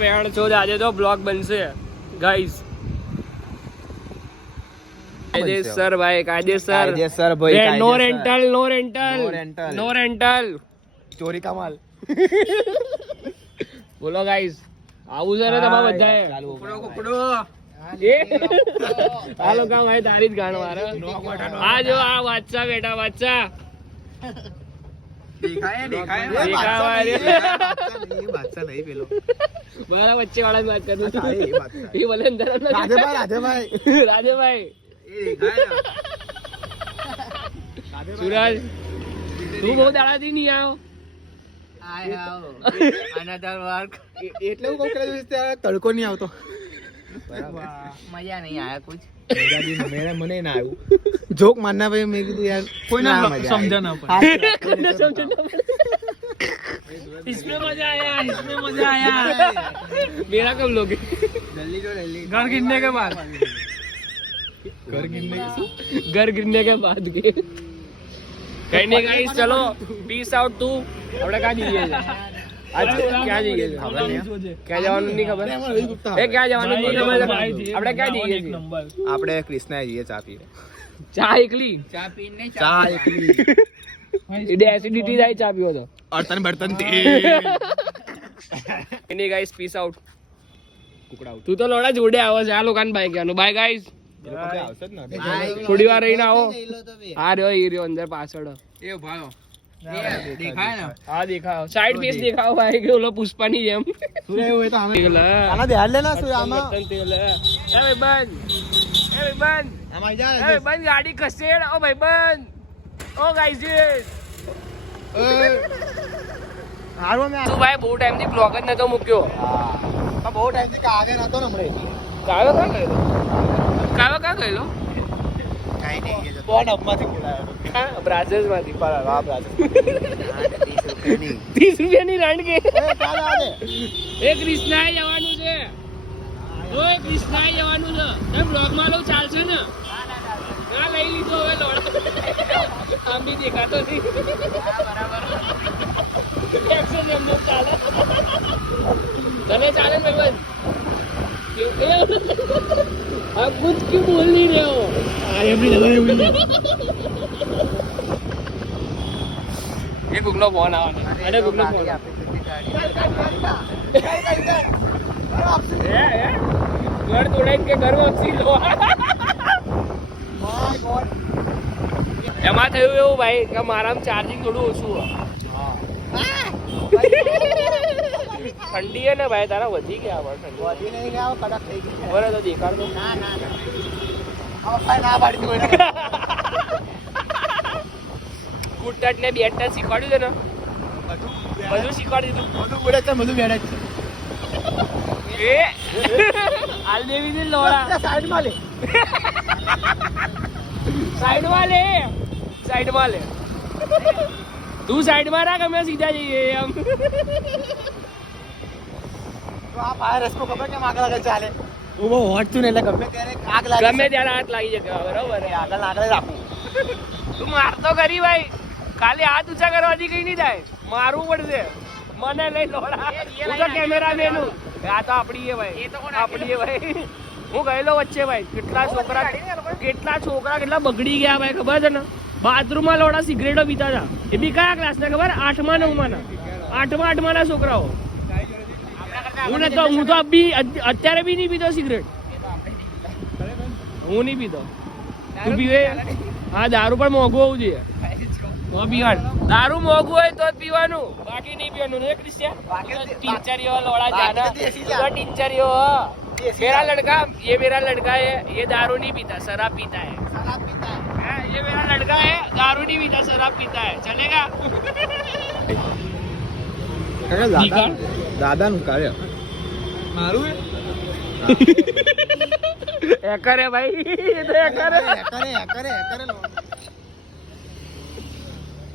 બેણ છો આજે તો બ્લોગ બનશે ગાઈસ. કાયદેસર ભાઈ કાયદેસર ભાઈ. નો રેન્ટલ ચોરી કમાલ. બોલો ગાઈસ આવું છે ને તમારા બધાએ. હાલો કામ ભાઈ તારી જ ગાણ મારે. આ જો આ વાચ્ચા બેટા વાચ્ચા વચ્ચે વાળા વાત કરું રાજેભાઈ સુરજ તું બહુ દાડાથી નહીં આવ્યો. એટલે હું તડકો નહીં આવતો. મજા નહીં આયા કુછ. મને ના આવ્યું જોક માનના ભાઈ. મેં કીધું યાર કોઈ ના સમજા ના इसमें मजा आया मेरा कब लोगे घर गिरने के बाद घर गिरने के बाद के कहीं नहीं गाइस चलो पीस आउट टू આપણે ક્યાં જઈએ છે आज क्या જઈએ છે ક્યાં જવાનું નહીં ખબર એ ક્યાં જવાનું નહીં ખબર આપણે ક્યાં જઈએ છીએ આપણે કૃષ્ણા જઈએ ચા પીને. ચા એકલી ચા પીને ચા એકલી એટલે એસિડિટી થાય ચા પીવો તો બર્તન બર્તન એની ગાઈસ પીસ આઉટ. તું તો લોડા જોડે આવો છે આ લોકોને બાય કહેવાનું બાય ગાઈસ. થોડી વાર રહીને આવો. આ રહ્યો અંદર પાછળ એ ભાયો દેખાય ને. હા દેખાવ સાઈડ પીસ દેખાવ ભાઈ કે ઓલો પુષ્પાની જેમ. આના ધ્યાન લેના શું આમાં ભાઈ ગાડી ખસેડ. ઓ ભાઈ બંધ ઓ ગાઈસ હારું મે તું ભાઈ બહુ ટાઈમ થી બ્લોગ જ નતો મૂક્યો. બહુ ટાઈમ થી કાગે નતો ને હમણે. કાયો કા ગયેલો કાઈ નહીં ફોન અપમાંથી બોલાયો બ્રાઝિલ માંથી. હા બ્રાઝિલ 30 રૂપિયાની રાંડ કે એ કૃષ્ણાએ જવાનું છે. ઓય કૃષ્ણાએ જવાનું છે. તમે બ્લોગ માં લો ચાલશે ને. ના લઈ લીધો હવે લોડા આમ બી દેખાતો નહીં. એક્શન એમને ચાલે તને ચાલે ને ભાઈ. आप कुछ क्यों बोल नहीं रहे हो? ये गुगलो फोन आवा अरे गुगलो फोन घर तोड़ाई के घर वापसी लो. એમાં થયું એવું ભાઈ કે મારામાં ચાર્જિંગ થોડું ઓછું હોય. ઠંડી હે ને ભાઈ તારા વધી ગયા પણ વધી નહીં ગયા કડક થઈ ગઈ. બરાબર તો દેખાડ દો. ના ના ના ના પાડી દો કુટટ ને બેટ શીખવાડ્યું છે ને બધું શીખવાડી દીધું. બધું બોલે છે બધું બેડે છે. એ હાલ દેવી દે લોડા સાઈડમાં લે સાઈડમાં લે તું સાઈડમાં રાખ અમે સીધા જઈએ એમ. તો આ ફાયર રસ્તો ખબર કેમ આગળ આગળ ચાલે. હું બહુ હોટ છું ને એટલે ગમે ત્યારે આગ લાગે. ગમે ત્યારે હાથ લાગી જશે બરોબર. આગળ આગળ રાખું. તું મારતો કરી ભાઈ ખાલી હાથ ઊંચા કરવાથી કઈ નહીં થાય. મારવું પડશે મને લઈ લોડા. હું તો કેમેરામેન હું. આ તો આપડી ભાઈ આપડી ભાઈ. હું ગયેલો વચ્ચે ભાઈ કેટલા છોકરા કેટલા બગડી ગયા ભાઈ ખબર છે ને. બાથરૂમમાં લોડા સિગરેટો પીતા હતા. એ બી કયા ક્લાસના ખબર 8મા 9મા ના 8મા ના છોકરાઓ. હું તો અત્યારે બી નહીં પીતો સિગરેટ. હું નહીં પીતો. તું પીવે? હા દારૂ પણ મોંઘું હોવું જોઈએ. દારૂ મોંઘું હોય તો જ પીવાનું બાકી નહીં પીવાનું. ટીચરીઓ લોડા જાના ટીચરીઓ. मेरा लड़का है ये दारू नहीं पीता शराब पीता है. ये मेरा लड़का है दारू नहीं पीता शराब पीता है. चलेगा? દાદા નું કાર્ય મારું હેકર હે ભાઈ. ये तो હેકર કરે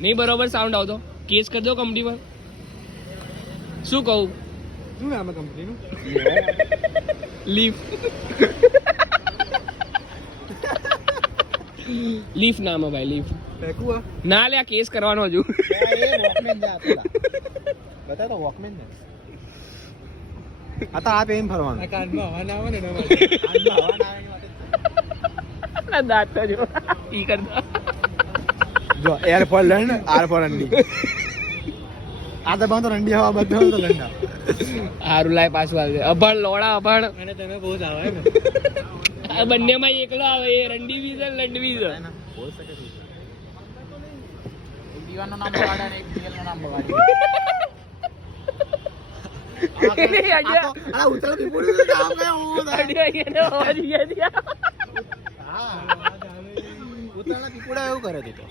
નહીં બરોબર સાઉન્ડ આવતો કેસ કરી દો કંપની પર. શું કહું શું નામ કંપનીનું લીફ નામ હે ભાઈ લીફ. ફેકુઆ ના લે કેસ કરવાનો હજુ. એ વોકમેન જા બતા તો વોકમેન ને આ તો આ પેન ફરવાનું કાનમાં હવા ના આવે ને કાનમાં હવા ના આવે ના દાંત તો જો ઈ કરતા જો એર ફોર લંડ આર ફોર રંડી આ તો બંધ રંડી હવા બધું તો લંડા હારું લાય પાછું આવે અભણ લોડા અભણ અને તમે બહુ જ આવે ને આ બંનેમાં એકલો આવે એ રંડી બી છે લંડ બી છે બોલ શકે છે એક દીવાનું નામ બગાડે ને એક દિયલનું નામ બગાડે. આ ઉતરા થી બોલી કામ કયો હું અવાજ ગયા ત્યાં. હા ઉતરા પીપોડા એવું કરે છે તો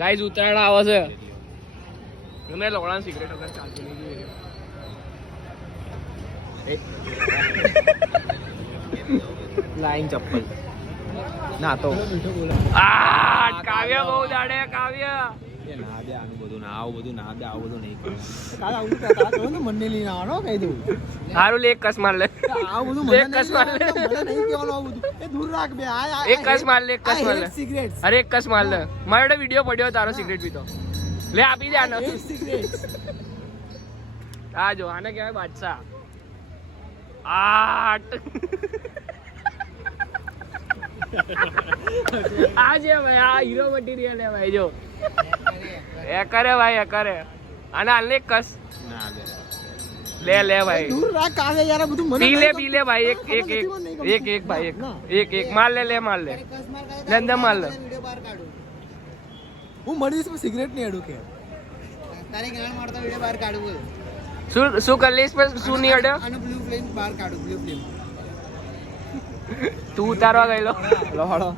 ગાઈઝ ઉત્તરાયણ આવે છે અમે લોડા સિગરેટ વગર ચાલતું નહીં જોઈએ. લાઈન ચપ્પલ ના તો આ કાવ્ય બહુ દાડે કાવ્ય એ ના દે આનું બધું ના આવું બધું ના દે આવું બધું નહીં કરે કાલા આવું કાલા કહો ને મને લઈને આવવાનો કહી દઉં હારું લે એક કસ માર લે આવું બધું એક કસ માર લે મને નહીં કહેવાનું આવું બધું એ દૂર રાખ બે આ એક કસ માર લે એક કસ માર લે સિગરેટ અરે એક કસ માર લે મારો તો વિડિયો પડ્યો તારો સિગરેટ પીતો લે આપી દે આનો સિગરેટ આ જો આને કહેવાય બાદશાહ આટ આ જે ભાઈ આ હીરો મટીરિયલ હે ભાઈ જો એ કરે ભાઈ એ કરે અને હાલ એક કસ ના લે લે ભાઈ દૂર રાખ કાલે યાર આ બધું મને પી લે ભાઈ એક ભાઈ એક માર લે માર લે અંદર માર લે હું મળીશ પણ સિગરેટ નહીં અડું કે તારે ગાણ મારતા વિડિયો બહાર કાઢવું શું કરી લઈશ પણ શું નહીં અડ્યો આનું બ્લુ ફ્લેમ બહાર કાઢું બ્લુ ફ્લેમ તું ઉતારવા ગયેલો લોહડો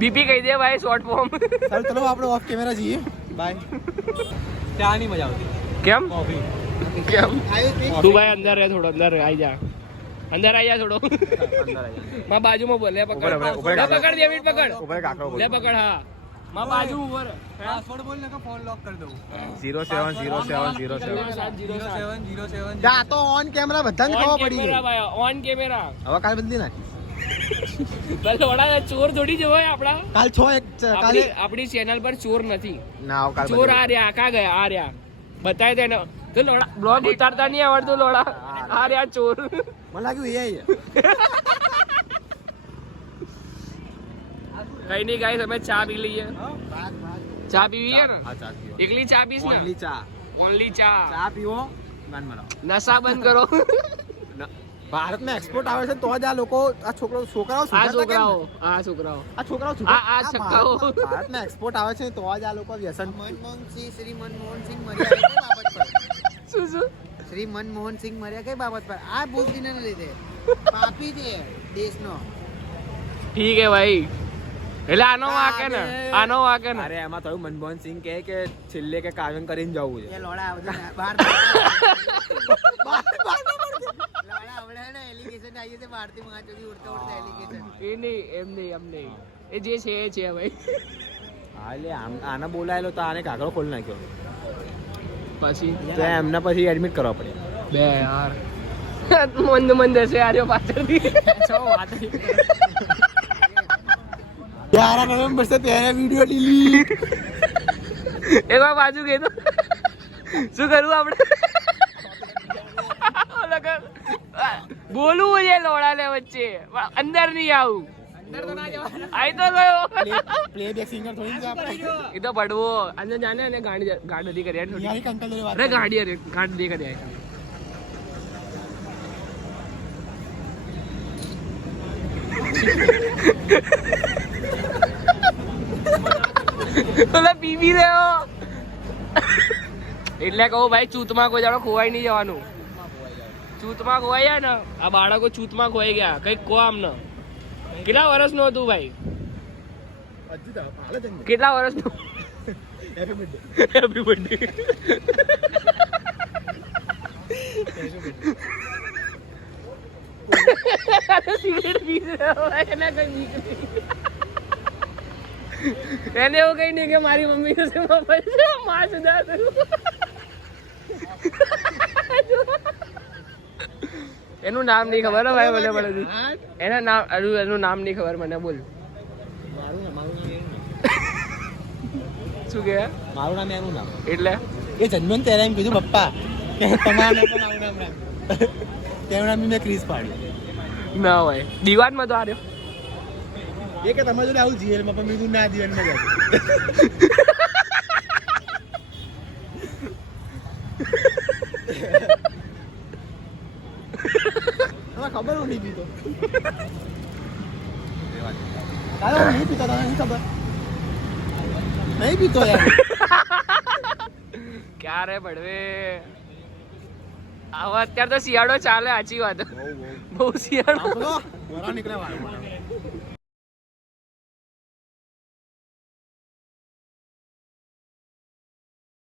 બીપી કહી દે ભાઈ શોર્ટ ફોર્મ ચાલ ચલો આપણે ઓફ કેમેરા જઈએ બાય ત્યાં નહીં મજા આવતી કેમ કોફી કેમ આવ્યું તું ભાઈ અંદર રહે થોડો અંદર આવી જા અંદર આવી જા થોડો માં બાજુમાં બોલ લે પકડ લે પકડ ડેવિડ પકડ ઉપર કાકરો બોલ લે પકડ હા માં બાજુ ઉપર પાસવર્ડ બોલ ને કે ફોન લોક કરી દઉં 070707 જા તો ઓન કેમેરા બધાને ખબર પડી ગઈ ભાઈ ઓન કેમેરા હવે કાલ બદલી નાખ લોડા ચોર થોડી જવાય આપડા કાલ 6 એક કાલે આપણી ચેનલ પર ચોર નથી ના આવ કાલ ચોર આ રહ્યા કા ગયા આ રહ્યા બતાય તેને તો લોડા બ્લોગ ઉતારતા નહીં આવડતું લોડા આ રહ્યા ચોર મને લાગ્યું એ કઈ નહીં ગાઈસ અમે ચા પી લઈએ ચા પીવી ને હા ચા પીઓ એકલી ચા પીસ ને ઓનલી ચા ઓનલી ચા ચા પીવો ગાન મરાવો નશા બંધ કરો ભારતમાં એક્સપોર્ટ આવે છે તો જ આ લોકો આ છોકરાઓ આ સુધરતા કેમ છોકરાઓ નથી? આ છોકરાઓ આ છોકરાઓ આ છક્કાઓ. ભારતમાં એક્સપોર્ટ આવે છે તો જ આ લોકો વ્યસન મનમોહનસિંહ શ્રી મનમોહનસિંહ મર્યા કઈ બાબત પર શું શ્રી મનમોહનસિંહ મર્યા કઈ બાબત પર આ ભૂલતીને લીધે પાપી છે દેશનો ઠીક હે ભાઈ એટલે આનો વાકે ને આનો વાકે ને અરે એમાં થયું મનમોહન સિંહ કહે કે છેલ્લે કે કાવ્યન કરીને જવું છે એ લોડા આવજો ને બહાર લોડા આવડે ને એલિગેશન આવી છે બહારથી મંગાચોરી ઉડતા ઉડતા એલિગેશન એ નહીં એમ નહીં એ જે છે એ છે ભાઈ હા એટલે આને બોલાયેલો તો આને કાકરો ખોલી નાખ્યો પછી તો એમને પછી એડમિટ કરવા પડે બે યાર મંદ હશે આર્યો પાછળથી વાત યાર નવેમ્બર से तेरा वीडियो डिलीट એક વાર બાજુ ગઈ તો શું કરવું આપણે ઓલા કર બોલવું છે લોડા લે વચ્ચે પણ અંદર નહીં આવું અંદર તો ના જવાનું આઈ તો ગયો प्लेबैक सिंगर थोड़ी ना આપણે એ તો પડવો અંદર જાને અને ગાડી કરી યાર એક અંકલ જોડે વાત અરે ગાડી કરી ઓલા પીવી રહ્યો એટલે કહું ભાઈ ચૂતમાં કોઈ જાણો ખોવાઈ નહીં જવાનું ચૂતમાં ખોવાઈ જાય ને આ બાળકો ચૂતમાં ખોવાઈ ગયા કઈક કહો આમને કેટલા વર્ષનું હતું ભાઈ કેટલા વર્ષનું હેપી બર્થડે સિગરેટ પી રહ્યો એને કઈ નીકળી એને એવું કઈ નહીં કે મારી મમ્મી માં સુધા એનું નામ નહીં ખબર હો ભાઈ મને મને એનું નામ નહીં ખબર મને બોલ શું કે મારું નામ એનું નામ એટલે એ જન્મ્યો ને ત્યારે એમ કીધું પપ્પા કે તમારે પણ આવું નામ રાખ્યું. તેનું નામ બી મેં ક્રિસ પાડ્યું. ના હોય દીવાનમાં તો આર્યો એ કે તમારે જોડે આવું જીએલમાં પણ બીજું ના જીવનમાં જાય. તમને ખબર હું નહીં પીતો. તારે હું નહીં પીતો, તને નહીં ખબર? નહીં પીતો યાર. ક્યારે પડવે હવે અત્યારે તો શિયાળો ચાલે સાચી વાત બહુ શિયાળો નીકળે વાળો.